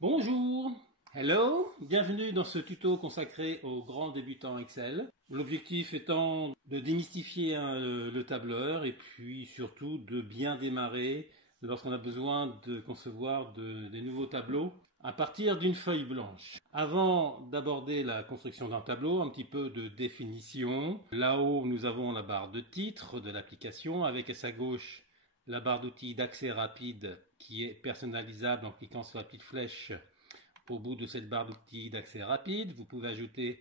Bonjour, hello, bienvenue dans ce tuto consacré aux grands débutants Excel. L'objectif étant de démystifier le tableur et puis surtout de bien démarrer lorsqu'on a besoin de concevoir des nouveaux tableaux à partir d'une feuille blanche. Avant d'aborder la construction d'un tableau, un petit peu de définition. Là-haut, nous avons la barre de titre de l'application avec à sa gauche la barre d'outils d'accès rapide qui est personnalisable en cliquant sur la petite flèche au bout de cette barre d'outils d'accès rapide. Vous pouvez ajouter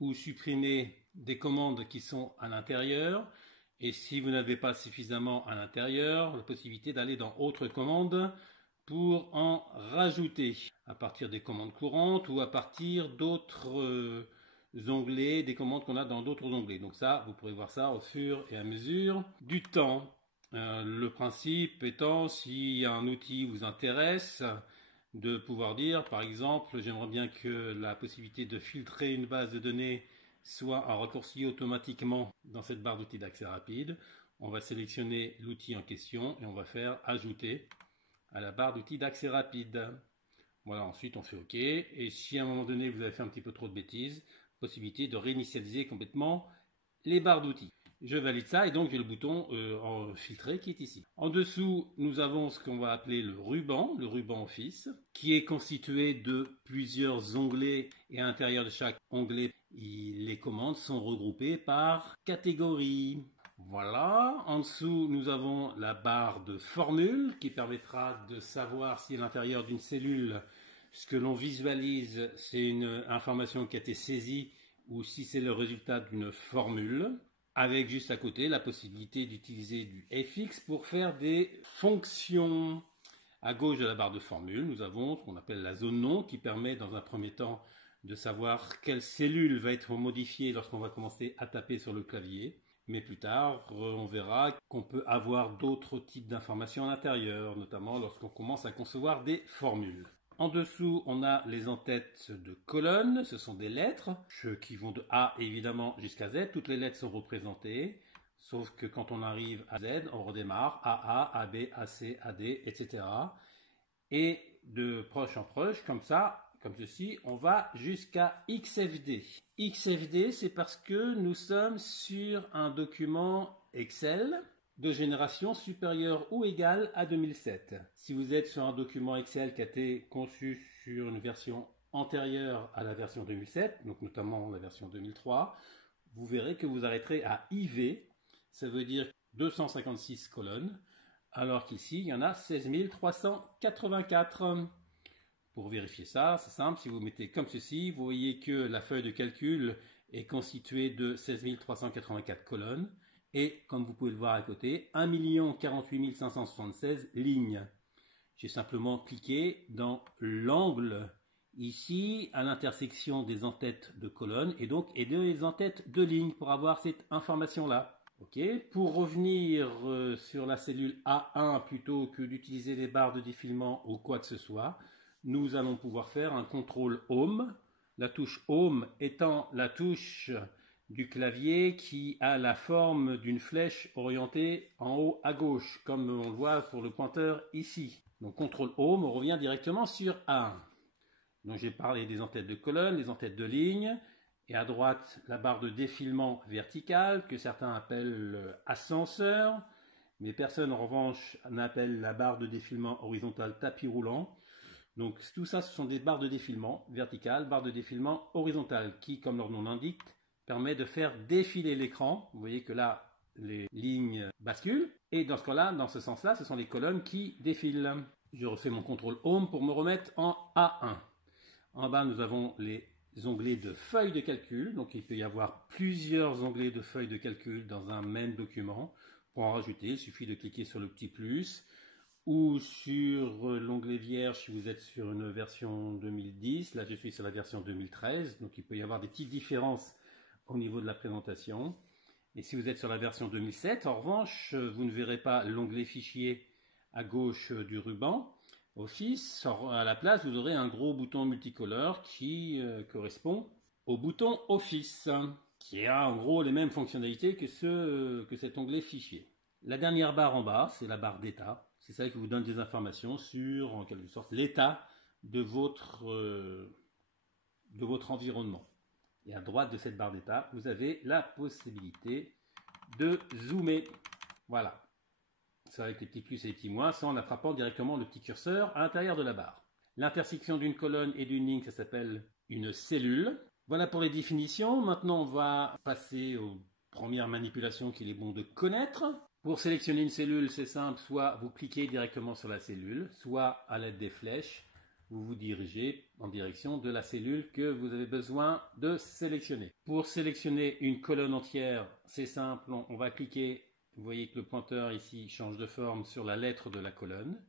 ou supprimer des commandes qui sont à l'intérieur. Et si vous n'avez pas suffisamment à l'intérieur, la possibilité d'aller dans autres commandes pour en rajouter à partir des commandes courantes ou à partir d'autres onglets, des commandes qu'on a dans d'autres onglets. Donc ça, vous pourrez voir ça au fur et à mesure du temps. Le principe étant, si un outil vous intéresse, de pouvoir dire, par exemple, j'aimerais bien que la possibilité de filtrer une base de données soit un raccourci automatiquement dans cette barre d'outils d'accès rapide. On va sélectionner l'outil en question et on va faire ajouter à la barre d'outils d'accès rapide. Voilà, ensuite on fait OK. Et si à un moment donné vous avez fait un petit peu trop de bêtises, possibilité de réinitialiser complètement les barres d'outils. Je valide ça et donc j'ai le bouton en filtré qui est ici. En dessous, nous avons ce qu'on va appeler le ruban Office, qui est constitué de plusieurs onglets et à l'intérieur de chaque onglet, les commandes sont regroupées par catégorie. Voilà, en dessous nous avons la barre de formule qui permettra de savoir si à l'intérieur d'une cellule, ce que l'on visualise, c'est une information qui a été saisie ou si c'est le résultat d'une formule, avec juste à côté la possibilité d'utiliser du fx pour faire des fonctions. À gauche de la barre de formule, nous avons ce qu'on appelle la zone nom qui permet dans un premier temps de savoir quelle cellule va être modifiée lorsqu'on va commencer à taper sur le clavier. Mais plus tard, on verra qu'on peut avoir d'autres types d'informations à l'intérieur, notamment lorsqu'on commence à concevoir des formules. En dessous, on a les en-têtes de colonnes, ce sont des lettres qui vont de A évidemment jusqu'à Z. Toutes les lettres sont représentées, sauf que quand on arrive à Z, on redémarre AA, AB, AC, AD, etc. Et de proche en proche, comme ça, comme ceci, on va jusqu'à XFD. XFD, c'est parce que nous sommes sur un document Excel de génération supérieure ou égale à 2007. Si vous êtes sur un document Excel qui a été conçu sur une version antérieure à la version 2007, donc notamment la version 2003, vous verrez que vous arrêterez à IV, ça veut dire 256 colonnes, alors qu'ici il y en a 16 384. Pour vérifier ça, c'est simple, si vous mettez comme ceci, vous voyez que la feuille de calcul est constituée de 16 384 colonnes, et comme vous pouvez le voir à côté, 1 48 576 lignes. J'ai simplement cliqué dans l'angle ici à l'intersection des en-têtes de colonnes et donc des en-têtes de lignes pour avoir cette information-là. Ok. Pour revenir sur la cellule A1 plutôt que d'utiliser les barres de défilement ou quoi que ce soit, nous allons pouvoir faire un contrôle Home. La touche Home étant la touche du clavier qui a la forme d'une flèche orientée en haut à gauche, comme on le voit pour le pointeur ici. Donc CTRL Home, on revient directement sur A1. Donc j'ai parlé des en-têtes de colonnes, des en-têtes de lignes, et à droite la barre de défilement verticale que certains appellent ascenseur, mais personne en revanche n'appelle la barre de défilement horizontale tapis roulant. Donc tout ça, ce sont des barres de défilement verticales, barres de défilement horizontales, qui, comme leur nom l'indique, permet de faire défiler l'écran. Vous voyez que là, les lignes basculent. Et dans ce cas-là, dans ce sens-là, ce sont les colonnes qui défilent. Je refais mon CTRL Home pour me remettre en A1. En bas, nous avons les onglets de feuilles de calcul. Donc il peut y avoir plusieurs onglets de feuilles de calcul dans un même document. Pour en rajouter, il suffit de cliquer sur le petit plus ou sur l'onglet vierge si vous êtes sur une version 2010. Là, je suis sur la version 2013. Donc il peut y avoir des petites différences au niveau de la présentation. Et si vous êtes sur la version 2007, en revanche, vous ne verrez pas l'onglet fichier à gauche du ruban Office. À la place, vous aurez un gros bouton multicolore qui correspond au bouton Office, qui a en gros les mêmes fonctionnalités que cet onglet fichier. La dernière barre en bas, c'est la barre d'état. C'est celle qui vous donne des informations sur, en quelque sorte, l'état de votre environnement. Et à droite de cette barre d'état, vous avez la possibilité de zoomer. Voilà. C'est avec les petits plus et les petits moins, sans en attrapant directement le petit curseur à l'intérieur de la barre. L'intersection d'une colonne et d'une ligne, ça s'appelle une cellule. Voilà pour les définitions. Maintenant, on va passer aux premières manipulations qu'il est bon de connaître. Pour sélectionner une cellule, c'est simple, soit vous cliquez directement sur la cellule, soit à l'aide des flèches, vous vous dirigez en direction de la cellule que vous avez besoin de sélectionner. Pour sélectionner une colonne entière, c'est simple, on va cliquer, vous voyez que le pointeur ici change de forme sur la lettre de la colonne.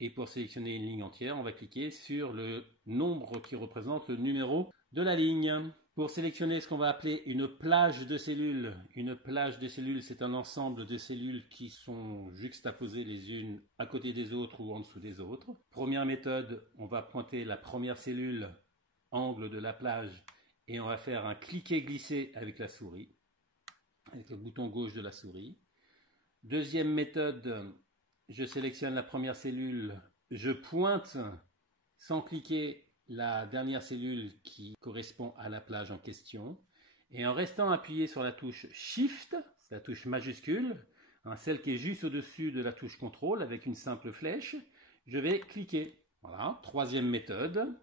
Et pour sélectionner une ligne entière, on va cliquer sur le nombre qui représente le numéro de la ligne. Pour sélectionner ce qu'on va appeler une plage de cellules, c'est un ensemble de cellules qui sont juxtaposées les unes à côté des autres ou en dessous des autres. Première méthode, on va pointer la première cellule, angle de la plage, et on va faire un cliquer-glisser avec la souris, avec le bouton gauche de la souris. Deuxième méthode, je sélectionne la première cellule, je pointe sans cliquer la dernière cellule qui correspond à la plage en question, et en restant appuyé sur la touche Shift, c'est la touche majuscule, celle qui est juste au-dessus de la touche Contrôle avec une simple flèche, je vais cliquer. Voilà, troisième méthode,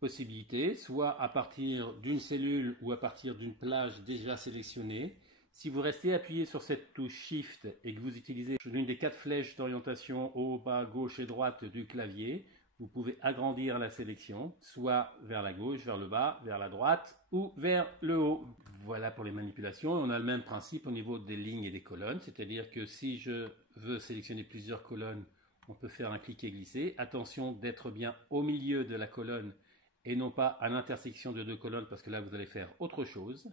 possibilité, soit à partir d'une cellule ou à partir d'une plage déjà sélectionnée. Si vous restez appuyé sur cette touche Shift et que vous utilisez l'une des 4 flèches d'orientation haut, bas, gauche et droite du clavier, vous pouvez agrandir la sélection, soit vers la gauche, vers le bas, vers la droite ou vers le haut. Voilà pour les manipulations. On a le même principe au niveau des lignes et des colonnes, c'est-à-dire que si je veux sélectionner plusieurs colonnes, on peut faire un cliquer glisser. Attention d'être bien au milieu de la colonne et non pas à l'intersection de 2 colonnes parce que là vous allez faire autre chose.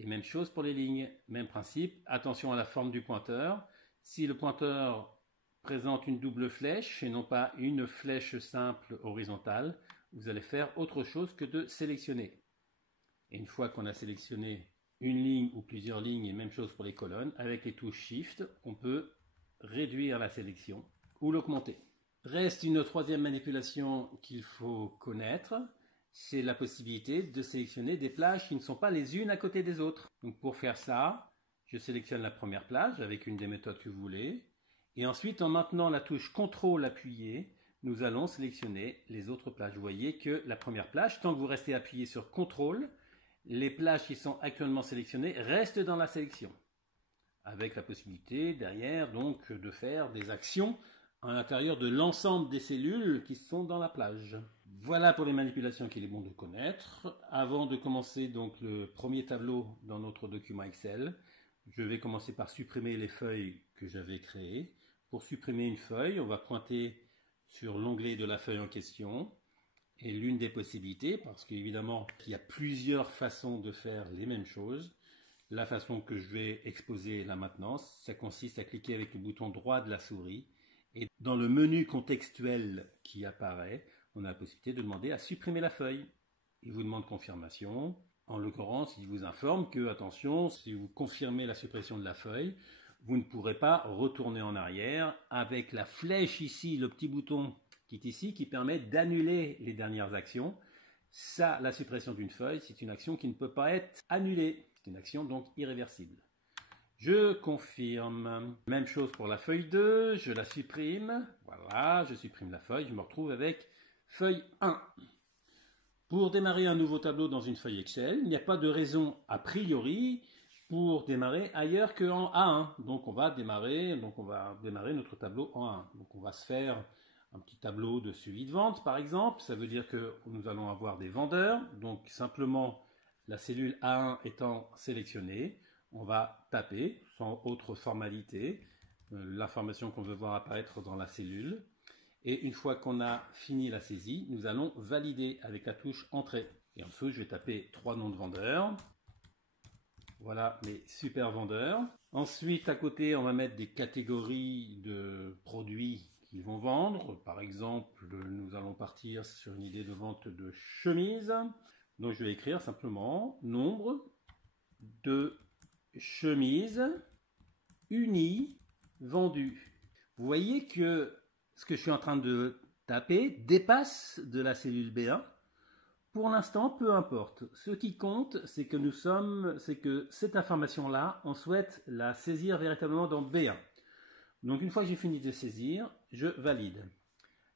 Et même chose pour les lignes, même principe. Attention à la forme du pointeur. Si le pointeur présente une double flèche et non pas une flèche simple horizontale, vous allez faire autre chose que de sélectionner. Et une fois qu'on a sélectionné une ligne ou plusieurs lignes, et même chose pour les colonnes, avec les touches Shift, on peut réduire la sélection ou l'augmenter. Reste une troisième manipulation qu'il faut connaître, c'est la possibilité de sélectionner des plages qui ne sont pas les unes à côté des autres. Donc pour faire ça, je sélectionne la première plage avec une des méthodes que vous voulez. Et ensuite, en maintenant la touche CTRL appuyée, nous allons sélectionner les autres plages. Vous voyez que la première plage, tant que vous restez appuyé sur CTRL, les plages qui sont actuellement sélectionnées restent dans la sélection. Avec la possibilité derrière donc de faire des actions à l'intérieur de l'ensemble des cellules qui sont dans la plage. Voilà pour les manipulations qu'il est bon de connaître. Avant de commencer donc le premier tableau dans notre document Excel, je vais commencer par supprimer les feuilles que j'avais créées. Pour supprimer une feuille, on va pointer sur l'onglet de la feuille en question. Et l'une des possibilités, parce qu'évidemment il y a plusieurs façons de faire les mêmes choses, la façon que je vais exposer là maintenant, ça consiste à cliquer avec le bouton droit de la souris. Et dans le menu contextuel qui apparaît, on a la possibilité de demander à supprimer la feuille. Il vous demande confirmation. En l'occurrence, il vous informe que, attention, si vous confirmez la suppression de la feuille, vous ne pourrez pas retourner en arrière avec la flèche ici, le petit bouton qui est ici, qui permet d'annuler les dernières actions. Ça, la suppression d'une feuille, c'est une action qui ne peut pas être annulée. C'est une action donc irréversible. Je confirme. Même chose pour la feuille 2, je la supprime. Voilà, je supprime la feuille, je me retrouve avec feuille 1. Pour démarrer un nouveau tableau dans une feuille Excel, il n'y a pas de raison a priori pour démarrer ailleurs qu'en A1. Donc on va démarrer notre tableau en A1. Donc on va se faire un petit tableau de suivi de vente par exemple. Ça veut dire que nous allons avoir des vendeurs. Donc simplement la cellule A1 étant sélectionnée, on va taper sans autre formalité l'information qu'on veut voir apparaître dans la cellule. Et une fois qu'on a fini la saisie, nous allons valider avec la touche Entrée. Et en dessous, je vais taper 3 noms de vendeurs. Voilà les super vendeurs. Ensuite, à côté, on va mettre des catégories de produits qu'ils vont vendre. Par exemple, nous allons partir sur une idée de vente de chemises. Donc, je vais écrire simplement nombre de chemises unies vendues. Vous voyez que ce que je suis en train de tapé dépasse de la cellule B1. Pour l'instant, peu importe. Ce qui compte, c'est que cette information-là, on souhaite la saisir véritablement dans B1. Donc une fois que j'ai fini de saisir, je valide.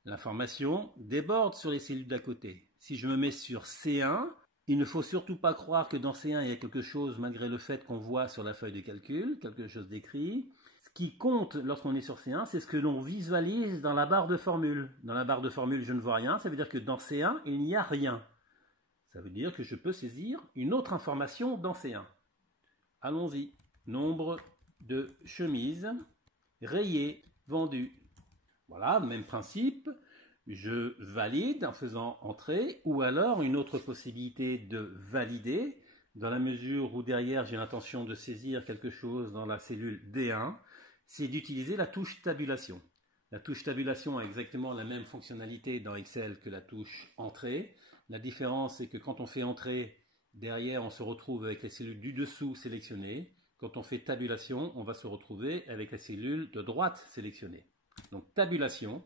L'information déborde sur les cellules d'à côté. Si je me mets sur C1, il ne faut surtout pas croire que dans C1 il y a quelque chose malgré le fait qu'on voit sur la feuille de calcul, quelque chose d'écrit. Ce qui compte lorsqu'on est sur C1, c'est ce que l'on visualise dans la barre de formule. Dans la barre de formule, je ne vois rien, ça veut dire que dans C1, il n'y a rien. Ça veut dire que je peux saisir une autre information dans C1. Allons-y. Nombre de chemises rayées, vendues. Voilà, même principe. Je valide en faisant entrer, ou alors une autre possibilité de valider, dans la mesure où derrière j'ai l'intention de saisir quelque chose dans la cellule D1, c'est d'utiliser la touche tabulation. La touche tabulation a exactement la même fonctionnalité dans Excel que la touche entrée. La différence, c'est que quand on fait entrer, derrière, on se retrouve avec les cellules du dessous sélectionnées. Quand on fait tabulation, on va se retrouver avec la cellule de droite sélectionnée. Donc tabulation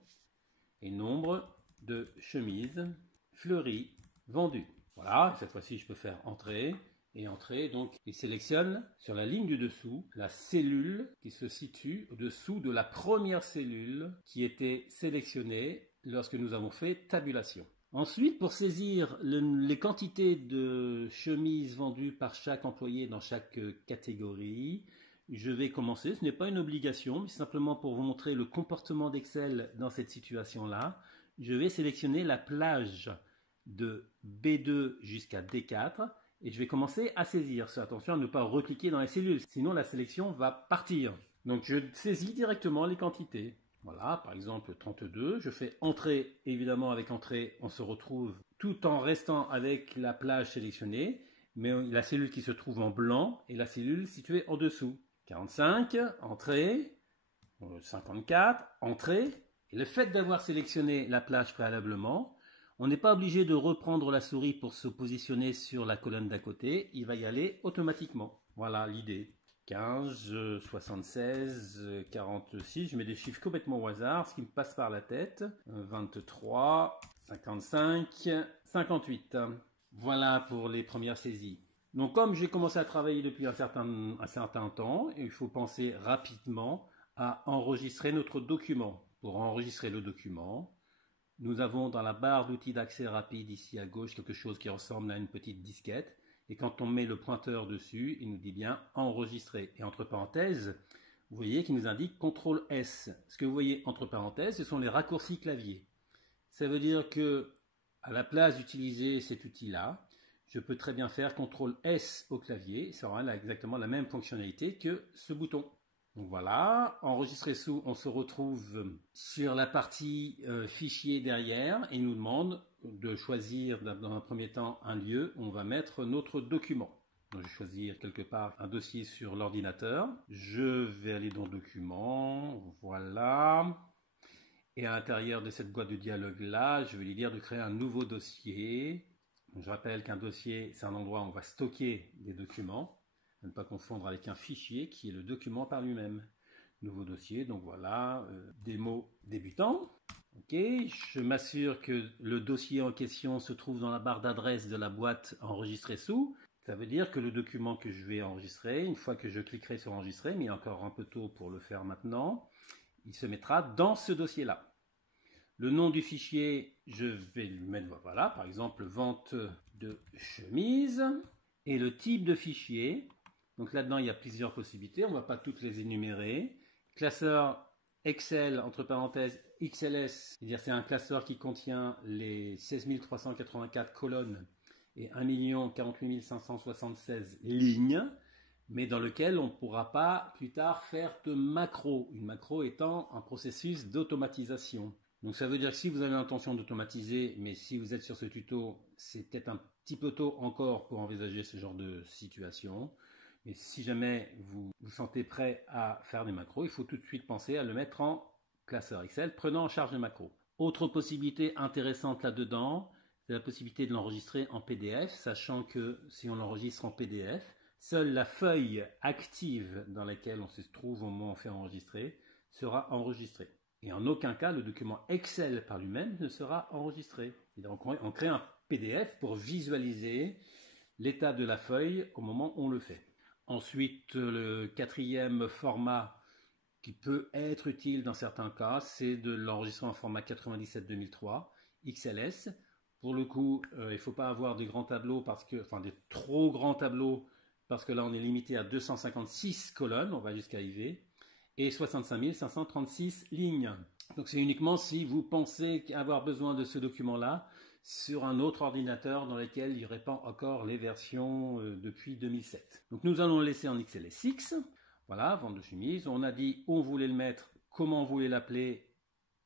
et nombre de chemises fleuries vendues. Voilà, cette fois-ci, je peux faire entrer et entrer. Donc, il sélectionne sur la ligne du dessous la cellule qui se situe au-dessous de la première cellule qui était sélectionnée lorsque nous avons fait tabulation. Ensuite, pour saisir les quantités de chemises vendues par chaque employé dans chaque catégorie, je vais commencer. Ce n'est pas une obligation, mais simplement pour vous montrer le comportement d'Excel dans cette situation-là. Je vais sélectionner la plage de B2 jusqu'à D4 et je vais commencer à saisir. Attention à ne pas recliquer dans les cellules, sinon la sélection va partir. Donc je saisis directement les quantités. Voilà, par exemple 32, je fais entrer, évidemment avec entrée, on se retrouve tout en restant avec la plage sélectionnée, mais la cellule qui se trouve en blanc est la cellule située en dessous. 45, entrée, 54, entrée. Et le fait d'avoir sélectionné la plage préalablement, on n'est pas obligé de reprendre la souris pour se positionner sur la colonne d'à côté, il va y aller automatiquement. Voilà l'idée. 15, 76, 46, je mets des chiffres complètement au hasard, ce qui me passe par la tête. 23, 55, 58. Voilà pour les premières saisies. Donc comme j'ai commencé à travailler depuis un certain temps, il faut penser rapidement à enregistrer notre document. Pour enregistrer le document, nous avons dans la barre d'outils d'accès rapide ici à gauche quelque chose qui ressemble à une petite disquette. Et quand on met le pointeur dessus, il nous dit bien enregistrer. Et entre parenthèses, vous voyez qu'il nous indique CTRL S. Ce que vous voyez entre parenthèses, ce sont les raccourcis clavier. Ça veut dire que à la place d'utiliser cet outil-là, je peux très bien faire CTRL S au clavier. Ça aura exactement la même fonctionnalité que ce bouton. Donc voilà, enregistrer sous, on se retrouve sur la partie fichier derrière et il nous demande de choisir dans un premier temps un lieu où on va mettre notre document. Donc je vais choisir quelque part un dossier sur l'ordinateur. Je vais aller dans Documents, voilà. Et à l'intérieur de cette boîte de dialogue là, je vais lui dire de créer un nouveau dossier. Donc je rappelle qu'un dossier, c'est un endroit où on va stocker des documents. À ne pas confondre avec un fichier qui est le document par lui-même. Nouveau dossier, donc voilà, démo débutant. Ok, je m'assure que le dossier en question se trouve dans la barre d'adresse de la boîte enregistrée sous. Ça veut dire que le document que je vais enregistrer, une fois que je cliquerai sur enregistrer, mais il est encore un peu tôt pour le faire maintenant, il se mettra dans ce dossier-là. Le nom du fichier, je vais lui mettre, voilà, par exemple, vente de chemise. Et le type de fichier, donc là-dedans, il y a plusieurs possibilités. On ne va pas toutes les énumérer. Classeur Excel, entre parenthèses, XLS, c'est-à-dire c'est un classeur qui contient les 16 384 colonnes et 1 48 576 lignes, mais dans lequel on ne pourra pas plus tard faire de macro. Une macro étant un processus d'automatisation. Donc ça veut dire que si vous avez l'intention d'automatiser, mais si vous êtes sur ce tuto, c'est peut-être un petit peu tôt encore pour envisager ce genre de situation. Mais si jamais vous vous sentez prêt à faire des macros, il faut tout de suite penser à le mettre en classeur Excel, prenant en charge les macros. Autre possibilité intéressante là-dedans, c'est la possibilité de l'enregistrer en PDF, sachant que si on l'enregistre en PDF, seule la feuille active dans laquelle on se trouve au moment où on fait enregistrer sera enregistrée. Et en aucun cas, le document Excel par lui-même ne sera enregistré. On crée un PDF pour visualiser l'état de la feuille au moment où on le fait. Ensuite, le quatrième format qui peut être utile dans certains cas, c'est de l'enregistrer en format 97-2003, XLS. Pour le coup, il ne faut pas avoir des grands tableaux, des trop grands tableaux, parce que là on est limité à 256 colonnes, on va jusqu'à IV, et 65 536 lignes. Donc c'est uniquement si vous pensez avoir besoin de ce document-là sur un autre ordinateur dans lequel il n'y aurait pas encore les versions depuis 2007. Donc nous allons le laisser en XLSX. Voilà, vente de chemise. On a dit où on voulait le mettre, comment on voulait l'appeler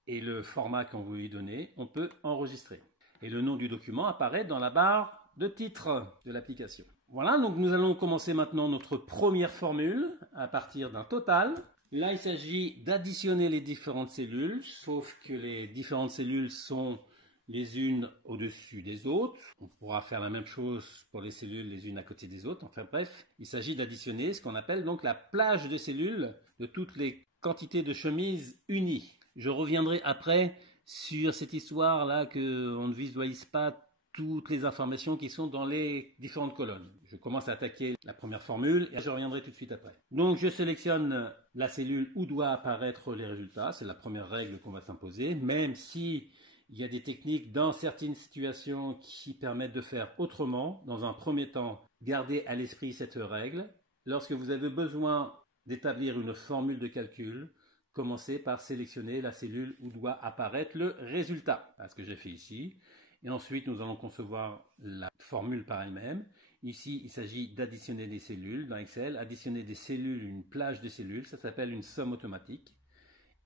et le format qu'on voulait lui donner. On peut enregistrer. Et le nom du document apparaît dans la barre de titre de l'application. Voilà, donc nous allons commencer maintenant notre première formule à partir d'un total. Là, il s'agit d'additionner les différentes cellules, sauf que les différentes cellules sont les unes au-dessus des autres. On pourra faire la même chose pour les cellules les unes à côté des autres. Enfin bref, il s'agit d'additionner ce qu'on appelle donc la plage de cellules de toutes les quantités de chemises unies. Je reviendrai après sur cette histoire-là qu'on ne visualise pas toutes les informations qui sont dans les différentes colonnes. Je commence à attaquer la première formule et je reviendrai tout de suite après. Donc je sélectionne la cellule où doit apparaître les résultats. C'est la première règle qu'on va s'imposer, même si il y a des techniques dans certaines situations qui permettent de faire autrement. Dans un premier temps, gardez à l'esprit cette règle. Lorsque vous avez besoin d'établir une formule de calcul, commencez par sélectionner la cellule où doit apparaître le résultat. C'est ce que j'ai fait ici. Et ensuite, nous allons concevoir la formule par elle-même. Ici, il s'agit d'additionner des cellules dans Excel. Additionner des cellules, une plage de cellules, ça s'appelle une somme automatique.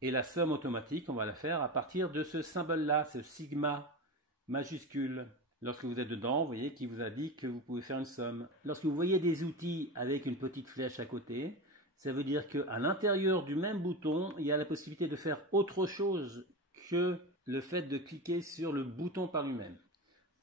Et la somme automatique, on va la faire à partir de ce symbole-là, ce sigma majuscule. Lorsque vous êtes dedans, vous voyez qu'il vous a dit que vous pouvez faire une somme. Lorsque vous voyez des outils avec une petite flèche à côté, ça veut dire qu'à l'intérieur du même bouton, il y a la possibilité de faire autre chose que le fait de cliquer sur le bouton par lui-même.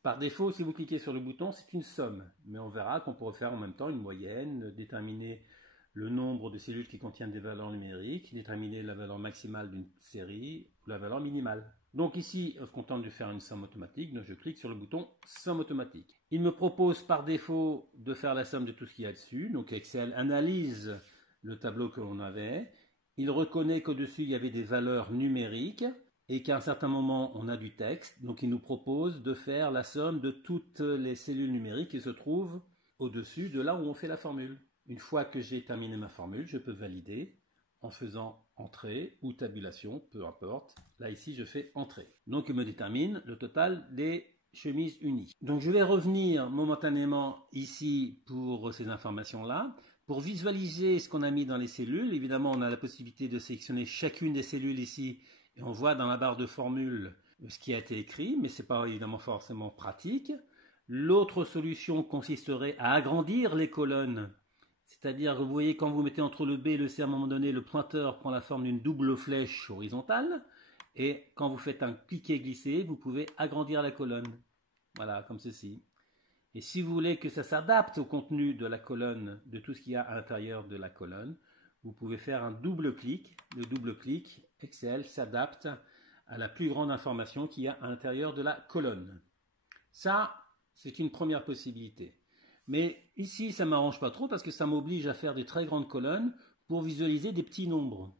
Par défaut, si vous cliquez sur le bouton, c'est une somme. Mais on verra qu'on pourrait faire en même temps une moyenne, déterminer le nombre de cellules qui contiennent des valeurs numériques, déterminer la valeur maximale d'une série ou la valeur minimale. Donc ici, je suis content de faire une somme automatique, donc je clique sur le bouton somme automatique. Il me propose par défaut de faire la somme de tout ce qu'il y a dessus. Donc Excel analyse le tableau que l'on avait. Il reconnaît qu'au-dessus, il y avait des valeurs numériques et qu'à un certain moment, on a du texte. Donc il nous propose de faire la somme de toutes les cellules numériques qui se trouvent au-dessus de là où on fait la formule. Une fois que j'ai terminé ma formule, je peux valider en faisant entrée ou tabulation, peu importe. Là, ici, je fais entrée. Donc, il me détermine le total des chemises unies. Donc, je vais revenir momentanément ici pour ces informations-là. Pour visualiser ce qu'on a mis dans les cellules, évidemment, on a la possibilité de sélectionner chacune des cellules ici. Et on voit dans la barre de formule ce qui a été écrit, mais ce n'est pas évidemment forcément pratique. L'autre solution consisterait à agrandir les colonnes. C'est-à-dire que vous voyez, quand vous mettez entre le B et le C, à un moment donné, le pointeur prend la forme d'une double flèche horizontale. Et quand vous faites un cliquer-glisser, vous pouvez agrandir la colonne. Voilà, comme ceci. Et si vous voulez que ça s'adapte au contenu de la colonne, de tout ce qu'il y a à l'intérieur de la colonne, vous pouvez faire un double clic. Le double clic, Excel s'adapte à la plus grande information qu'il y a à l'intérieur de la colonne. Ça, c'est une première possibilité. Mais ici, ça ne m'arrange pas trop parce que ça m'oblige à faire des très grandes colonnes pour visualiser des petits nombres.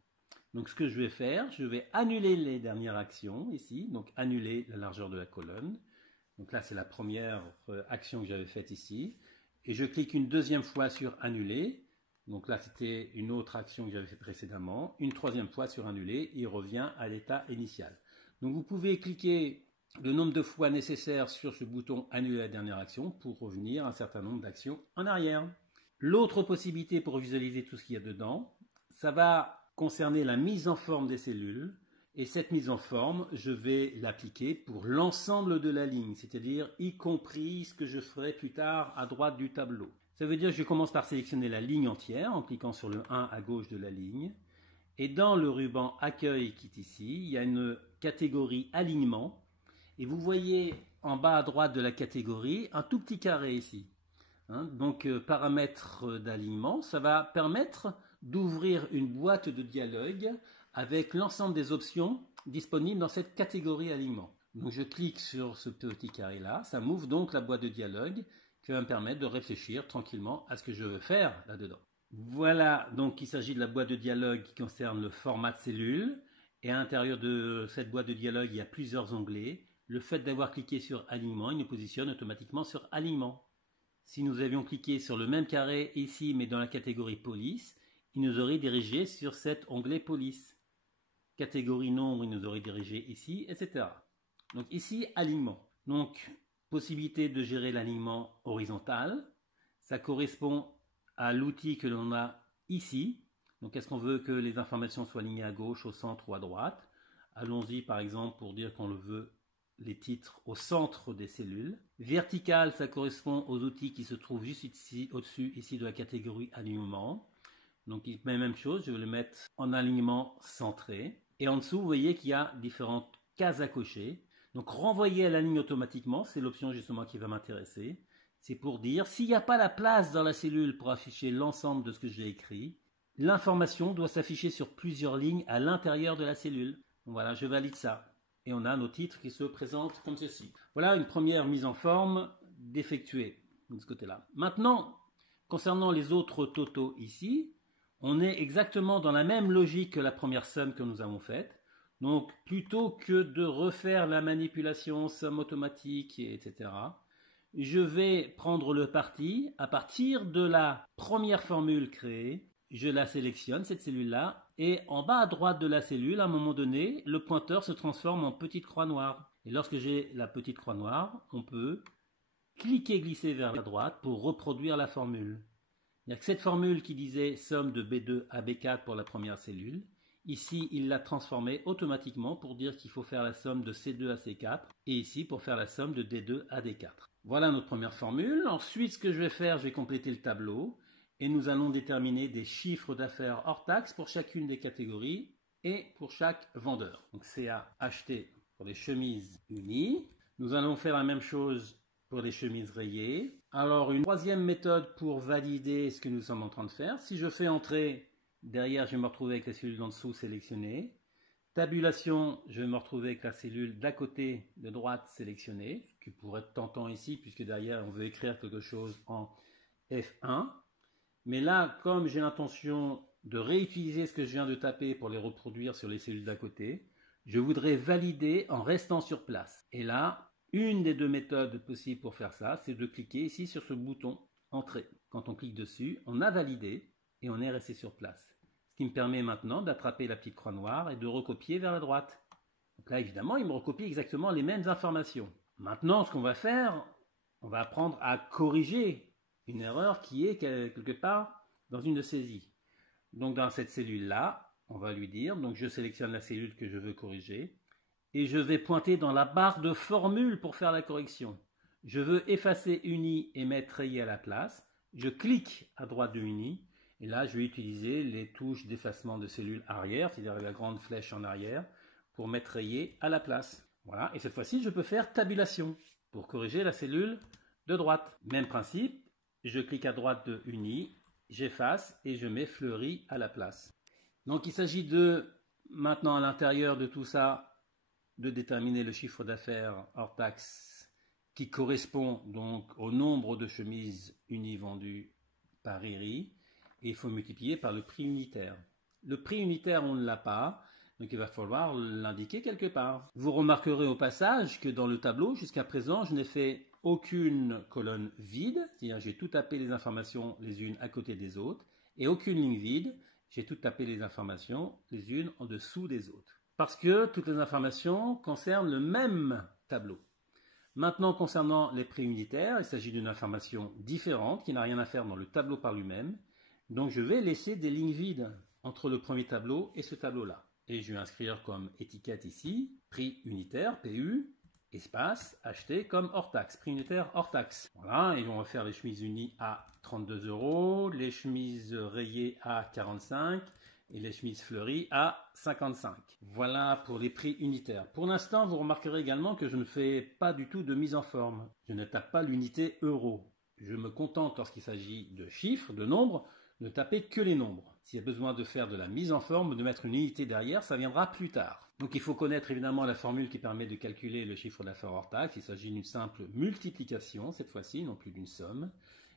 Donc ce que je vais faire, je vais annuler les dernières actions ici, donc annuler la largeur de la colonne. Donc là, c'est la première action que j'avais faite ici. Et je clique une deuxième fois sur annuler. Donc là, c'était une autre action que j'avais faite précédemment. Une troisième fois sur annuler, il revient à l'état initial. Donc vous pouvez cliquer le nombre de fois nécessaire sur ce bouton annuler la dernière action pour revenir un certain nombre d'actions en arrière. L'autre possibilité pour visualiser tout ce qu'il y a dedans, ça va concerner la mise en forme des cellules. Et cette mise en forme, je vais l'appliquer pour l'ensemble de la ligne, c'est-à-dire y compris ce que je ferai plus tard à droite du tableau. Ça veut dire que je commence par sélectionner la ligne entière en cliquant sur le 1 à gauche de la ligne. Et dans le ruban accueil qui est ici, il y a une catégorie alignement. Et vous voyez en bas à droite de la catégorie un tout petit carré ici. Donc paramètres d'alignement, ça va permettre d'ouvrir une boîte de dialogue avec l'ensemble des options disponibles dans cette catégorie alignement. Donc je clique sur ce petit carré là, ça m'ouvre donc la boîte de dialogue qui va me permettre de réfléchir tranquillement à ce que je veux faire là-dedans. Voilà, donc il s'agit de la boîte de dialogue qui concerne le format de cellule. Et à l'intérieur de cette boîte de dialogue, il y a plusieurs onglets. Le fait d'avoir cliqué sur alignement, il nous positionne automatiquement sur alignement. Si nous avions cliqué sur le même carré ici, mais dans la catégorie police, il nous aurait dirigé sur cet onglet police. Catégorie nombre, il nous aurait dirigé ici, etc. Donc ici, alignement. Donc, possibilité de gérer l'alignement horizontal. Ça correspond à l'outil que l'on a ici. Donc, est-ce qu'on veut que les informations soient alignées à gauche, au centre ou à droite? Allons-y, par exemple, pour dire qu'on le veut les titres au centre des cellules. Vertical, ça correspond aux outils qui se trouvent juste ici, au-dessus, ici de la catégorie alignement. Donc, même chose, je vais le mettre en alignement centré. Et en dessous, vous voyez qu'il y a différentes cases à cocher. Donc, renvoyer à la ligne automatiquement, c'est l'option justement qui va m'intéresser. C'est pour dire, s'il n'y a pas la place dans la cellule pour afficher l'ensemble de ce que j'ai écrit, l'information doit s'afficher sur plusieurs lignes à l'intérieur de la cellule. Donc voilà, je valide ça. Et on a nos titres qui se présentent comme ceci. Voilà une première mise en forme d'effectuer de ce côté-là. Maintenant, concernant les autres totaux ici, on est exactement dans la même logique que la première somme que nous avons faite. Donc, plutôt que de refaire la manipulation, somme automatique, etc., je vais prendre le parti, à partir de la première formule créée, je la sélectionne, cette cellule-là, et en bas à droite de la cellule, à un moment donné, le pointeur se transforme en petite croix noire. Et lorsque j'ai la petite croix noire, on peut cliquer, glisser vers la droite pour reproduire la formule. Il n'y a que cette formule qui disait somme de B2 à B4 pour la première cellule. Ici, il l'a transformée automatiquement pour dire qu'il faut faire la somme de C2 à C4 et ici pour faire la somme de D2 à D4. Voilà notre première formule. Ensuite, ce que je vais faire, je vais compléter le tableau et nous allons déterminer des chiffres d'affaires hors taxe pour chacune des catégories et pour chaque vendeur. Donc c'est à acheter pour les chemises unies. Nous allons faire la même chose pour les chemises rayées. Alors une troisième méthode pour valider ce que nous sommes en train de faire. Si je fais entrer, derrière je vais me retrouver avec la cellule d'en dessous sélectionnée. Tabulation, je vais me retrouver avec la cellule d'à côté de droite sélectionnée, ce qui pourrait être tentant ici puisque derrière on veut écrire quelque chose en F1. Mais là, comme j'ai l'intention de réutiliser ce que je viens de taper pour les reproduire sur les cellules d'à côté, je voudrais valider en restant sur place. Et là, une des deux méthodes possibles pour faire ça, c'est de cliquer ici sur ce bouton Entrée. Quand on clique dessus, on a validé et on est resté sur place. Ce qui me permet maintenant d'attraper la petite croix noire et de recopier vers la droite. Donc là, évidemment, il me recopie exactement les mêmes informations. Maintenant, ce qu'on va faire, on va apprendre à corriger une erreur qui est quelque part dans une de ces i. Donc dans cette cellule-là, on va lui dire, donc je sélectionne la cellule que je veux corriger, et je vais pointer dans la barre de formule pour faire la correction. Je veux effacer une i et mettre rayé à la place. Je clique à droite de une i, et là je vais utiliser les touches d'effacement de cellules arrière, c'est-à-dire la grande flèche en arrière, pour mettre rayé à la place. Voilà, et cette fois-ci je peux faire tabulation pour corriger la cellule de droite. Même principe, je clique à droite de une i, j'efface et je mets fleuri à la place. Donc il s'agit de, maintenant à l'intérieur de tout ça, de déterminer le chiffre d'affaires hors taxe qui correspond donc au nombre de chemises unies vendues par IRI et il faut multiplier par le prix unitaire. Le prix unitaire, on ne l'a pas, donc il va falloir l'indiquer quelque part. Vous remarquerez au passage que dans le tableau, jusqu'à présent, je n'ai fait aucune colonne vide, c'est-à-dire j'ai tout tapé les informations les unes à côté des autres, et aucune ligne vide, j'ai tout tapé les informations les unes en dessous des autres. Parce que toutes les informations concernent le même tableau. Maintenant, concernant les prix unitaires, il s'agit d'une information différente qui n'a rien à faire dans le tableau par lui-même. Donc je vais laisser des lignes vides entre le premier tableau et ce tableau-là. Et je vais inscrire comme étiquette ici, prix unitaire, PU, espace, acheté comme hors taxe, prix unitaire hors taxe. Voilà, et on va faire les chemises unies à 32 €, les chemises rayées à 45 et les chemises fleuries à 55. Voilà pour les prix unitaires. Pour l'instant, vous remarquerez également que je ne fais pas du tout de mise en forme. Je ne tape pas l'unité euro. Je me contente lorsqu'il s'agit de chiffres, de nombres, Ne tapez que les nombres. S'il y a besoin de faire de la mise en forme ou de mettre une unité derrière, ça viendra plus tard. Donc il faut connaître évidemment la formule qui permet de calculer le chiffre d'affaires hors taxe. Il s'agit d'une simple multiplication, cette fois-ci, non plus d'une somme.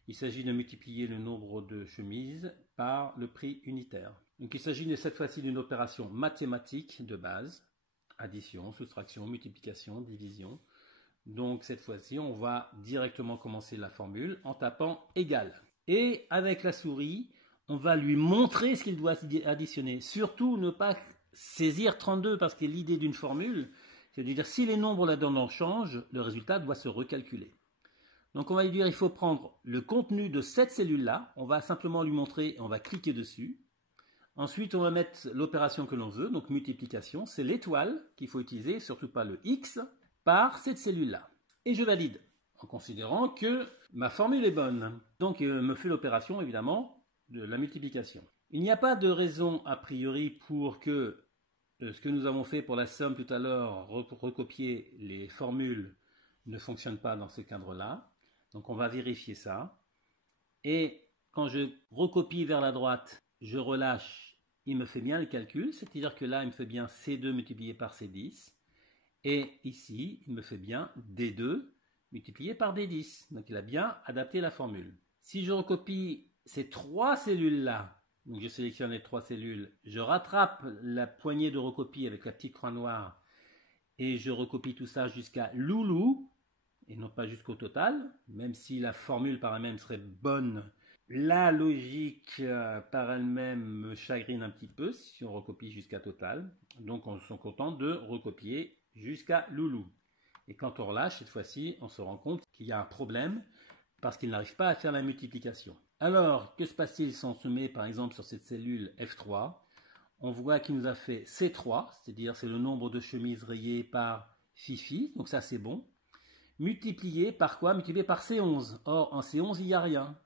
Il s'agit de multiplier le nombre de chemises par le prix unitaire. Donc il s'agit cette fois-ci d'une opération mathématique de base. Addition, soustraction, multiplication, division. Donc cette fois-ci, on va directement commencer la formule en tapant égal. Et avec la souris, on va lui montrer ce qu'il doit additionner. Surtout ne pas saisir 32 parce que l'idée d'une formule, c'est de dire si les nombres là-dedans changent, le résultat doit se recalculer. Donc on va lui dire il faut prendre le contenu de cette cellule-là, on va simplement lui montrer et on va cliquer dessus. Ensuite on va mettre l'opération que l'on veut, donc multiplication, c'est l'étoile qu'il faut utiliser, surtout pas le X, par cette cellule-là. Et je valide, en considérant que ma formule est bonne. Donc il me fait l'opération évidemment de la multiplication. Il n'y a pas de raison a priori pour que ce que nous avons fait pour la somme tout à l'heure, recopier les formules, ne fonctionne pas dans ce cadre-là. Donc on va vérifier ça. Et quand je recopie vers la droite, je relâche, il me fait bien le calcul. C'est-à-dire que là, il me fait bien C2 multiplié par C10. Et ici, il me fait bien D2 multiplié par D10. Donc il a bien adapté la formule. Si je recopie ces trois cellules-là, donc je sélectionne les trois cellules, je rattrape la poignée de recopie avec la petite croix noire et je recopie tout ça jusqu'à loulou, et non pas jusqu'au total, même si la formule par elle-même serait bonne, la logique par elle-même me chagrine un petit peu si on recopie jusqu'à total. Donc on se contente de recopier jusqu'à loulou. Et quand on relâche, cette fois-ci, on se rend compte qu'il y a un problème parce qu'il n'arrive pas à faire la multiplication. Alors, que se passe-t-il si on se met par exemple sur cette cellule F3? On voit qu'il nous a fait C3, c'est-à-dire c'est le nombre de chemises rayées par Fifi, donc ça c'est bon. Multiplié par quoi? Multiplié par C11. Or, en C11, il n'y a rien.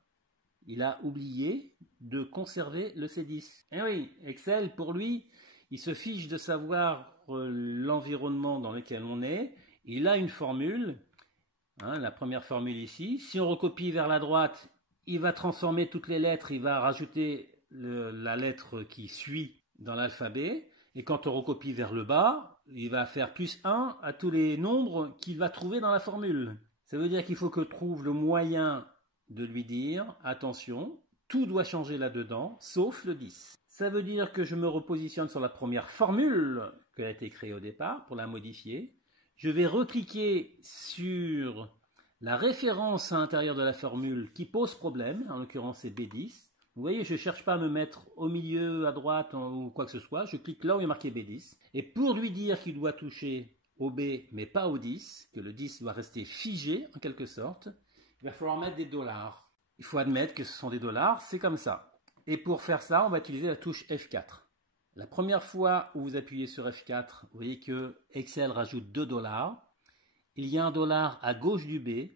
Il a oublié de conserver le C10. Eh oui, Excel, pour lui, il se fiche de savoir l'environnement dans lequel on est. Il a une formule, la première formule ici. Si on recopie vers la droite, il va transformer toutes les lettres, il va rajouter la lettre qui suit dans l'alphabet. Et quand on recopie vers le bas, il va faire plus 1 à tous les nombres qu'il va trouver dans la formule. Ça veut dire qu'il faut que je trouve le moyen de lui dire, attention, tout doit changer là-dedans, sauf le 10. Ça veut dire que je me repositionne sur la première formule qui a été créée au départ pour la modifier. Je vais recliquer sur la référence à l'intérieur de la formule qui pose problème, en l'occurrence c'est B10. Vous voyez, je ne cherche pas à me mettre au milieu, à droite ou quoi que ce soit. Je clique là où il est marqué B10. Et pour lui dire qu'il doit toucher au B, mais pas au 10, que le 10 doit rester figé en quelque sorte, il va falloir mettre des dollars. Il faut admettre que ce sont des dollars, c'est comme ça. Et pour faire ça, on va utiliser la touche F4. La première fois où vous appuyez sur F4, vous voyez que Excel rajoute 2 dollars. Il y a un dollar à gauche du B.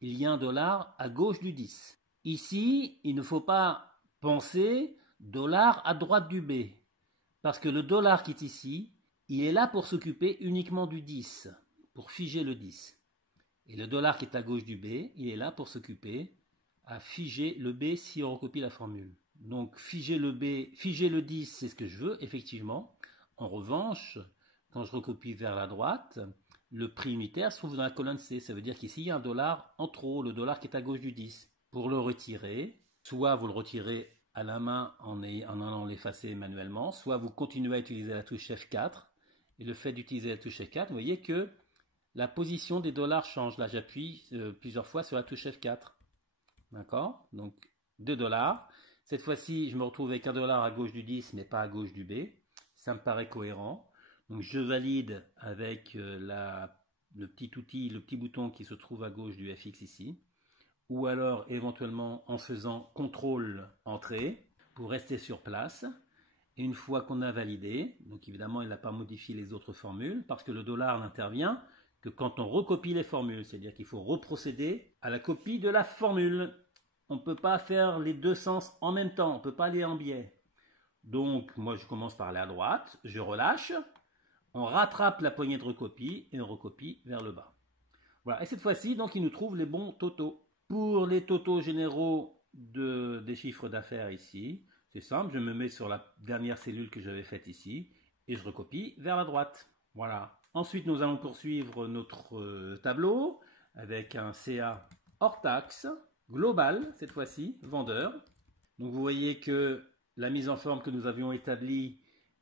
Il y a un dollar à gauche du 10. Ici, il ne faut pas penser dollar à droite du B. Parce que le dollar qui est ici, il est là pour s'occuper uniquement du 10, pour figer le 10. Et le dollar qui est à gauche du B, il est là pour s'occuper à figer le B si on recopie la formule. Donc figer le B, figer le 10, c'est ce que je veux, effectivement. En revanche, quand je recopie vers la droite, le prix unitaire se trouve dans la colonne C. Ça veut dire qu'ici, il y a un dollar en trop, le dollar qui est à gauche du 10. Pour le retirer, soit vous le retirez à la main en allant l'effacer manuellement, soit vous continuez à utiliser la touche F4. Et le fait d'utiliser la touche F4, vous voyez que la position des dollars change. Là, j'appuie plusieurs fois sur la touche F4. D'accord? Donc, 2 dollars. Cette fois-ci, je me retrouve avec un dollar à gauche du 10, mais pas à gauche du B. Ça me paraît cohérent. Donc, je valide avec le petit outil, le petit bouton qui se trouve à gauche du FX ici. Ou alors, éventuellement, en faisant CTRL Entrée pour rester sur place. Et une fois qu'on a validé, donc évidemment, il n'a pas modifié les autres formules, parce que le dollar n'intervient que quand on recopie les formules, c'est-à-dire qu'il faut reprocéder à la copie de la formule. On ne peut pas faire les deux sens en même temps, on ne peut pas aller en biais. Donc, moi, je commence par aller à droite, je relâche, on rattrape la poignée de recopie et on recopie vers le bas. Voilà, et cette fois-ci, donc, il nous trouve les bons totaux. Pour les totaux généraux, des chiffres d'affaires ici. C'est simple, je me mets sur la dernière cellule que j'avais faite ici et je recopie vers la droite. Voilà. Ensuite, nous allons poursuivre notre tableau avec un CA hors taxe, global cette fois-ci, vendeur. Donc vous voyez que la mise en forme que nous avions établie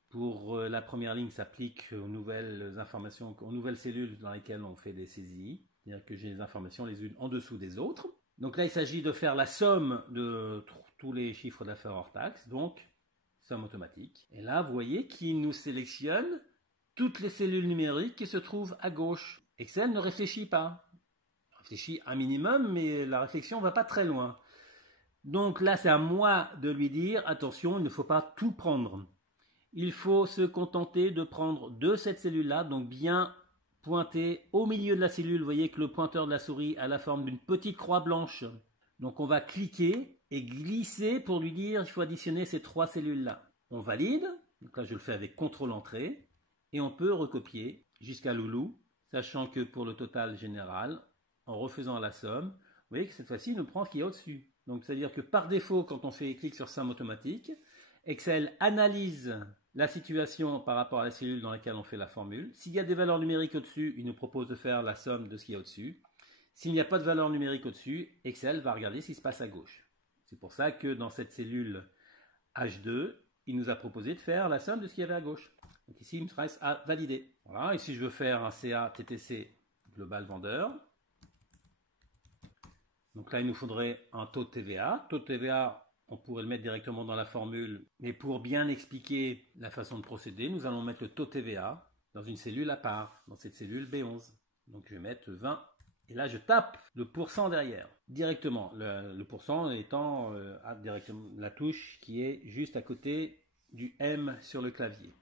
pour la première ligne s'applique aux nouvelles informations, aux nouvelles cellules dans lesquelles on fait des saisies. C'est-à-dire que j'ai les informations les unes en dessous des autres. Donc là, il s'agit de faire la somme de tous les chiffres d'affaires hors taxe, donc somme automatique. Et là, vous voyez qu'il nous sélectionne toutes les cellules numériques qui se trouvent à gauche. Excel ne réfléchit pas. Il réfléchit un minimum, mais la réflexion ne va pas très loin. Donc là, c'est à moi de lui dire, attention, il ne faut pas tout prendre. Il faut se contenter de prendre de cette cellule-là, donc bien pointer au milieu de la cellule. Vous voyez que le pointeur de la souris a la forme d'une petite croix blanche. Donc on va cliquer et glisser pour lui dire il faut additionner ces 3 cellules-là. On valide, donc là je le fais avec CTRL-Entrée, et on peut recopier jusqu'à Loulou, sachant que pour le total général, en refaisant la somme, vous voyez que cette fois-ci il nous prend ce qui est au-dessus. Donc c'est-à-dire que par défaut, quand on fait clic sur somme automatique, Excel analyse la situation par rapport à la cellule dans laquelle on fait la formule. S'il y a des valeurs numériques au-dessus, il nous propose de faire la somme de ce qu'il y a au-dessus. S'il n'y a pas de valeur numérique au-dessus, Excel va regarder ce qui se passe à gauche. C'est pour ça que dans cette cellule H2, il nous a proposé de faire la somme de ce qu'il y avait à gauche. Donc ici, il me reste à valider. Voilà, et si je veux faire un CA TTC global vendeur, donc là, il nous faudrait un taux de TVA. Taux de TVA, on pourrait le mettre directement dans la formule, mais pour bien expliquer la façon de procéder, nous allons mettre le taux de TVA dans une cellule à part, dans cette cellule B11. Donc je vais mettre 20, et là je tape le pourcent derrière, directement, le pourcent étant directement la touche qui est juste à côté du M sur le clavier,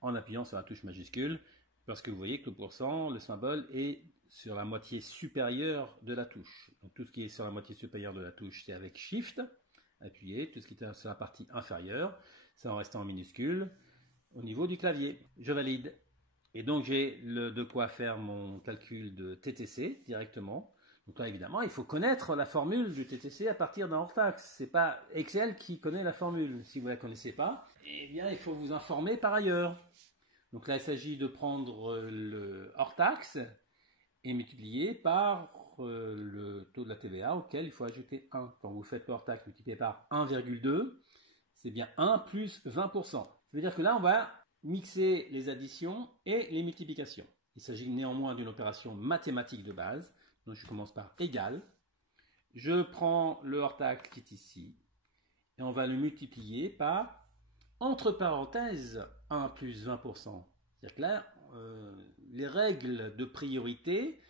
en appuyant sur la touche majuscule, parce que vous voyez que le pourcent, le symbole, est sur la moitié supérieure de la touche. Donc tout ce qui est sur la moitié supérieure de la touche, c'est avec Shift, appuyé, tout ce qui est sur la partie inférieure, c'est en restant en minuscule, au niveau du clavier. Je valide. Et donc j'ai de quoi faire mon calcul de TTC directement. Donc là évidemment, il faut connaître la formule du TTC à partir d'un hors-taxe. C'est pas Excel qui connaît la formule. Si vous ne la connaissez pas, eh bien il faut vous informer par ailleurs. Donc là il s'agit de prendre le hors-taxe et multiplier par le taux de la TVA auquel il faut ajouter 1. Quand vous faites le hors-taxe multiplié par 1,2, c'est bien 1 plus 20%. Ça veut dire que là, on va mixer les additions et les multiplications. Il s'agit néanmoins d'une opération mathématique de base. Donc je commence par égal. Je prends le hors-taxe qui est ici et on va le multiplier par, entre parenthèses, 1 plus 20%. C'est-à-dire que là, les règles de priorité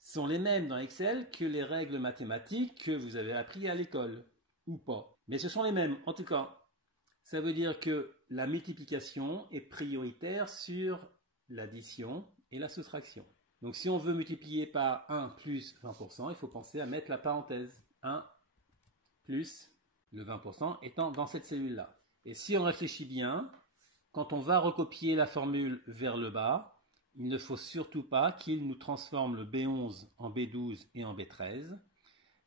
sont les mêmes dans Excel que les règles mathématiques que vous avez appris à l'école, ou pas. Mais ce sont les mêmes. En tout cas, ça veut dire que la multiplication est prioritaire sur l'addition et la soustraction. Donc si on veut multiplier par 1 plus 20%, il faut penser à mettre la parenthèse. 1 plus le 20% étant dans cette cellule-là. Et si on réfléchit bien, quand on va recopier la formule vers le bas, il ne faut surtout pas qu'il nous transforme le B11 en B12 et en B13.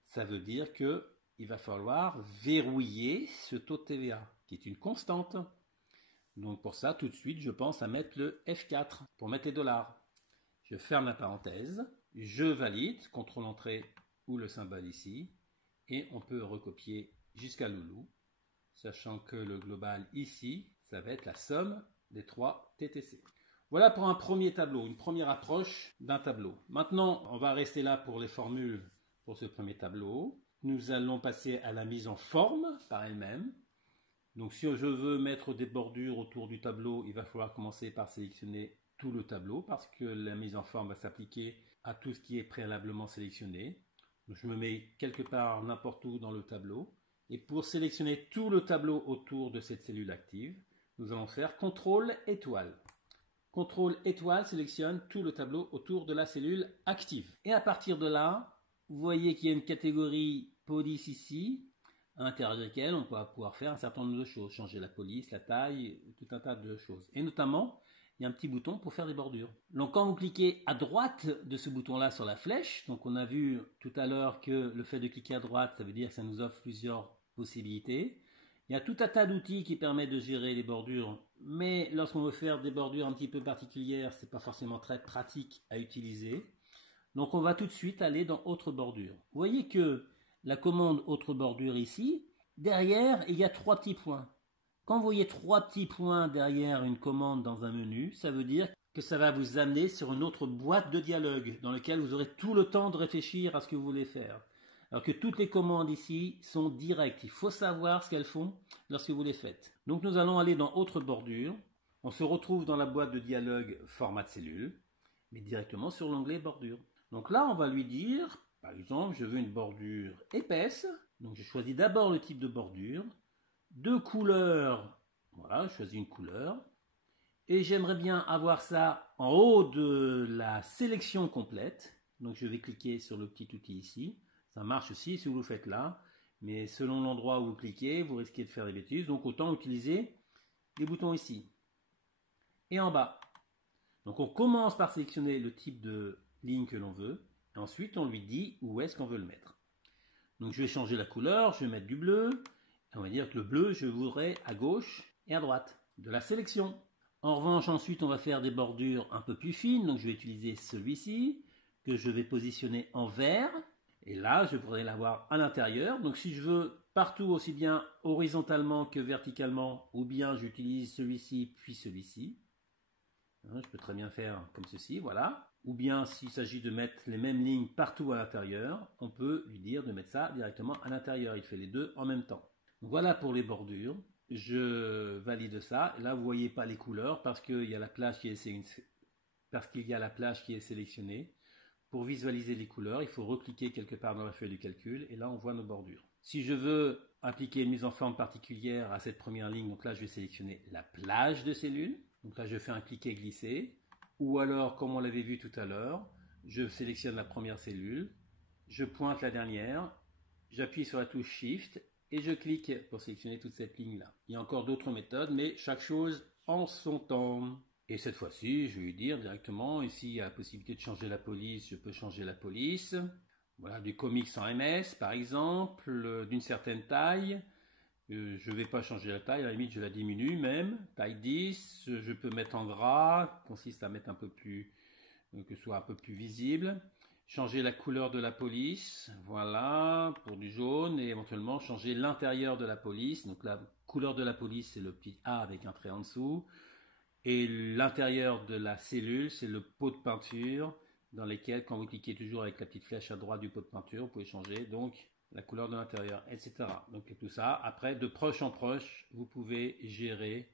Ça veut dire qu'il va falloir verrouiller ce taux de TVA, qui est une constante. Donc pour ça, tout de suite, je pense à mettre le F4 pour mettre les dollars. Je ferme la parenthèse, je valide, CTRL-Entrée ou le symbole ici, et on peut recopier jusqu'à Loulou, sachant que le global ici, ça va être la somme des 3 TTC. Voilà pour un premier tableau, une première approche d'un tableau. Maintenant, on va rester là pour les formules pour ce premier tableau. Nous allons passer à la mise en forme par elle-même. Donc si je veux mettre des bordures autour du tableau, il va falloir commencer par sélectionner tout le tableau parce que la mise en forme va s'appliquer à tout ce qui est préalablement sélectionné. Donc je me mets quelque part n'importe où dans le tableau. Et pour sélectionner tout le tableau autour de cette cellule active, nous allons faire CTRL étoile. CTRL étoile sélectionne tout le tableau autour de la cellule active. Et à partir de là, vous voyez qu'il y a une catégorie police ici, à l'intérieur de laquelle on va pouvoir faire un certain nombre de choses, changer la police, la taille, tout un tas de choses. Et notamment, il y a un petit bouton pour faire des bordures. Donc quand vous cliquez à droite de ce bouton-là sur la flèche, donc on a vu tout à l'heure que le fait de cliquer à droite, ça veut dire que ça nous offre plusieurs possibilités. Il y a tout un tas d'outils qui permettent de gérer les bordures, mais lorsqu'on veut faire des bordures un petit peu particulières, c'est pas forcément très pratique à utiliser. Donc on va tout de suite aller dans Autre bordure. Vous voyez que la commande Autre bordure ici, derrière, il y a 3 petits points. Quand vous voyez 3 petits points derrière une commande dans un menu, ça veut dire que ça va vous amener sur une autre boîte de dialogue dans laquelle vous aurez tout le temps de réfléchir à ce que vous voulez faire. Alors que toutes les commandes ici sont directes. Il faut savoir ce qu'elles font lorsque vous les faites. Donc nous allons aller dans Autre bordure. On se retrouve dans la boîte de dialogue Format de cellule, mais directement sur l'onglet Bordure. Donc là, on va lui dire, par exemple, je veux une bordure épaisse. Donc je choisis d'abord le type de bordure. De couleurs, voilà, je choisis une couleur. Et j'aimerais bien avoir ça en haut de la sélection complète. Donc je vais cliquer sur le petit outil ici. Ça marche aussi si vous le faites là. Mais selon l'endroit où vous cliquez, vous risquez de faire des bêtises. Donc autant utiliser les boutons ici. Et en bas. Donc on commence par sélectionner le type de ligne que l'on veut. Et ensuite on lui dit où est-ce qu'on veut le mettre. Donc je vais changer la couleur, je vais mettre du bleu. Et on va dire que le bleu, je voudrais à gauche et à droite de la sélection. En revanche, ensuite, on va faire des bordures un peu plus fines. Donc je vais utiliser celui-ci, que je vais positionner en vert. Et là, je pourrais l'avoir à l'intérieur. Donc si je veux partout, aussi bien horizontalement que verticalement, ou bien j'utilise celui-ci, puis celui-ci. Je peux très bien faire comme ceci, voilà. Ou bien s'il s'agit de mettre les mêmes lignes partout à l'intérieur, on peut lui dire de mettre ça directement à l'intérieur. Il fait les deux en même temps. Donc voilà pour les bordures. Je valide ça. Et là, vous ne voyez pas les couleurs parce qu'il y a la plage qui est sélectionnée. Pour visualiser les couleurs, il faut recliquer quelque part dans la feuille de calcul et là, on voit nos bordures. Si je veux appliquer une mise en forme particulière à cette première ligne, donc là, je vais sélectionner la plage de cellules. Donc là, je fais un cliquer-glisser. Ou alors, comme on l'avait vu tout à l'heure, je sélectionne la première cellule, je pointe la dernière, j'appuie sur la touche Shift et je clique pour sélectionner toute cette ligne-là. Il y a encore d'autres méthodes, mais chaque chose en son temps. Et cette fois-ci, je vais lui dire directement, ici, il y a la possibilité de changer la police, je peux changer la police. Voilà, du comics en MS, par exemple, d'une certaine taille. Je ne vais pas changer la taille, à la limite je la diminue même, taille 10, je peux mettre en gras, consiste à mettre un peu plus, que ce soit un peu plus visible. Changer la couleur de la police, voilà, pour du jaune, et éventuellement changer l'intérieur de la police. Donc la couleur de la police, c'est le petit A avec un trait en dessous. Et l'intérieur de la cellule, c'est le pot de peinture, dans lequel, quand vous cliquez toujours avec la petite flèche à droite du pot de peinture, vous pouvez changer donc la couleur de l'intérieur, etc. Donc tout ça, après, de proche en proche, vous pouvez gérer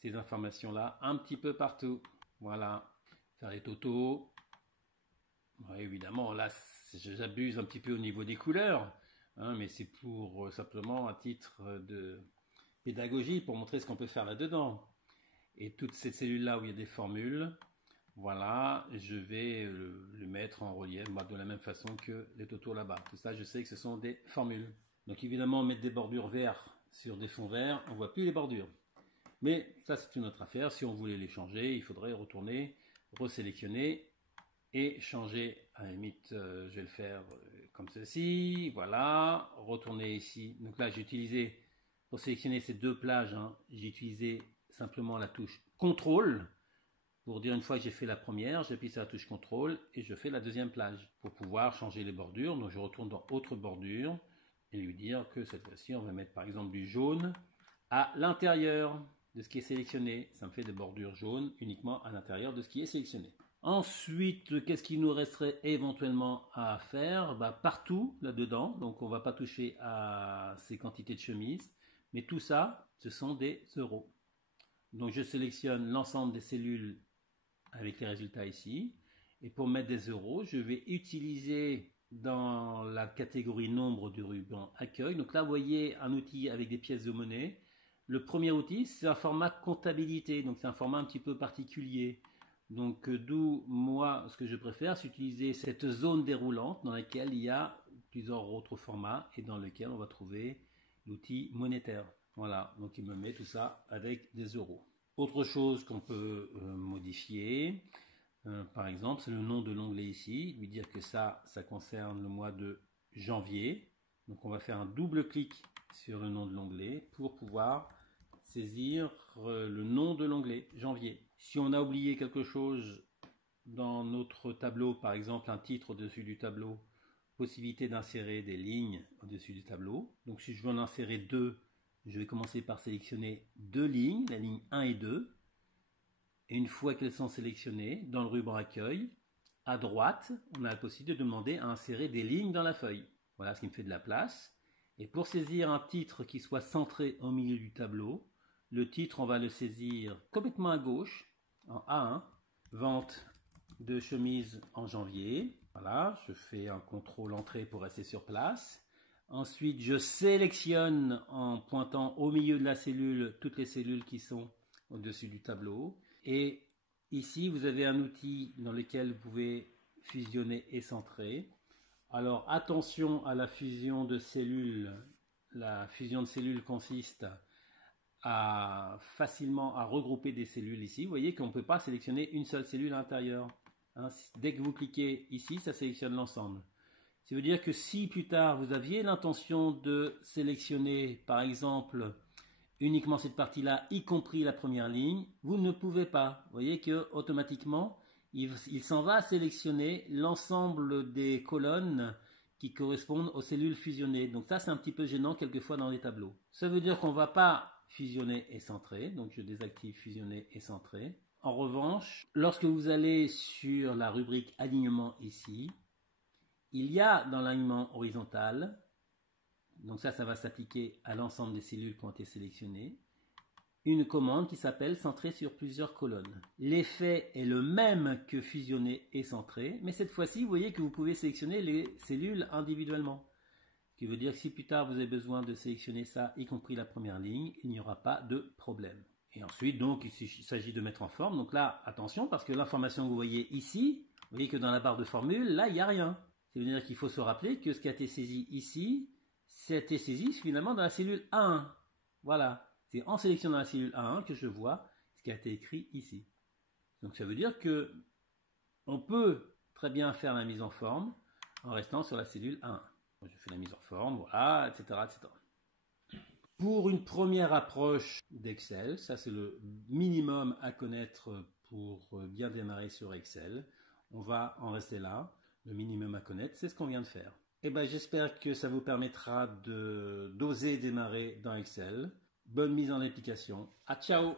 ces informations-là un petit peu partout. Voilà, faire les totaux. Ouais, évidemment, là, j'abuse un petit peu au niveau des couleurs, hein, mais c'est pour simplement à titre de pédagogie, pour montrer ce qu'on peut faire là-dedans. Et toutes ces cellules-là où il y a des formules, voilà, je vais le mettre en relief de la même façon que les totaux là-bas. Tout ça, je sais que ce sont des formules. Donc évidemment, mettre des bordures vertes sur des fonds verts, on ne voit plus les bordures. Mais ça, c'est une autre affaire. Si on voulait les changer, il faudrait retourner, resélectionner et changer. À la limite, je vais le faire comme ceci. Voilà, retourner ici. Donc là, j'ai utilisé, pour sélectionner ces deux plages, hein, j'ai utilisé simplement la touche CTRL. Pour dire une fois que j'ai fait la première, j'appuie sur la touche CTRL et je fais la deuxième plage pour pouvoir changer les bordures. Donc je retourne dans Autre bordure et lui dire que cette fois-ci, on va mettre par exemple du jaune à l'intérieur de ce qui est sélectionné. Ça me fait des bordures jaunes uniquement à l'intérieur de ce qui est sélectionné. Ensuite, qu'est-ce qu'il nous resterait éventuellement à faire? Partout là-dedans, donc on ne va pas toucher à ces quantités de chemises, mais tout ça, ce sont des euros. Donc je sélectionne l'ensemble des cellules avec les résultats ici. Et pour mettre des euros, je vais utiliser dans la catégorie nombre du ruban accueil. Donc là, vous voyez un outil avec des pièces de monnaie. Le premier outil, c'est un format comptabilité. Donc c'est un format un petit peu particulier. Donc d'où moi, ce que je préfère, c'est utiliser cette zone déroulante dans laquelle il y a plusieurs autres formats et dans lequel on va trouver l'outil monétaire. Voilà, donc il me met tout ça avec des euros. Autre chose qu'on peut modifier, par exemple, c'est le nom de l'onglet ici, lui dire que ça concerne le mois de janvier. Donc on va faire un double clic sur le nom de l'onglet pour pouvoir saisir le nom de l'onglet janvier. Si on a oublié quelque chose dans notre tableau, par exemple un titre au-dessus du tableau, possibilité d'insérer des lignes au-dessus du tableau. Donc si je veux en insérer deux, je vais commencer par sélectionner deux lignes, la ligne 1 et 2. Et une fois qu'elles sont sélectionnées, dans le ruban accueil, à droite, on a la possibilité de demander à insérer des lignes dans la feuille. Voilà ce qui me fait de la place. Et pour saisir un titre qui soit centré au milieu du tableau, le titre, on va le saisir complètement à gauche, en A1, vente de chemise en janvier. Voilà, je fais un contrôle entrée pour rester sur place. Ensuite, je sélectionne en pointant au milieu de la cellule toutes les cellules qui sont au-dessus du tableau. Et ici, vous avez un outil dans lequel vous pouvez fusionner et centrer. Alors, attention à la fusion de cellules. La fusion de cellules consiste à facilement à regrouper des cellules ici. Vous voyez qu'on ne peut pas sélectionner une seule cellule à l'intérieur. Hein, dès que vous cliquez ici, ça sélectionne l'ensemble. Ça veut dire que si plus tard vous aviez l'intention de sélectionner par exemple uniquement cette partie-là, y compris la première ligne, vous ne pouvez pas. Vous voyez que automatiquement il s'en va sélectionner l'ensemble des colonnes qui correspondent aux cellules fusionnées. Donc ça c'est un petit peu gênant quelquefois dans les tableaux. Ça veut dire qu'on ne va pas fusionner et centrer, donc je désactive fusionner et centrer. En revanche, lorsque vous allez sur la rubrique alignement ici, il y a dans l'alignement horizontal, donc ça va s'appliquer à l'ensemble des cellules qui ont été sélectionnées, une commande qui s'appelle centrer sur plusieurs colonnes. L'effet est le même que fusionner et centrer, mais cette fois-ci, vous voyez que vous pouvez sélectionner les cellules individuellement. Ce qui veut dire que si plus tard vous avez besoin de sélectionner ça, y compris la première ligne, il n'y aura pas de problème. Et ensuite, donc, il s'agit de mettre en forme. Donc là, attention, parce que l'information que vous voyez ici, vous voyez que dans la barre de formule, là, il n'y a rien. Ça veut dire qu'il faut se rappeler que ce qui a été saisi ici, c'est été saisi finalement dans la cellule A1. Voilà. C'est en sélectionnant la cellule A1 que je vois ce qui a été écrit ici. Donc ça veut dire que on peut très bien faire la mise en forme en restant sur la cellule A1. Je fais la mise en forme, voilà, etc., etc. Pour une première approche d'Excel, ça c'est le minimum à connaître pour bien démarrer sur Excel. On va en rester là. Le minimum à connaître, c'est ce qu'on vient de faire. Et ben, j'espère que ça vous permettra d'oser démarrer dans Excel. Bonne mise en application. À ciao!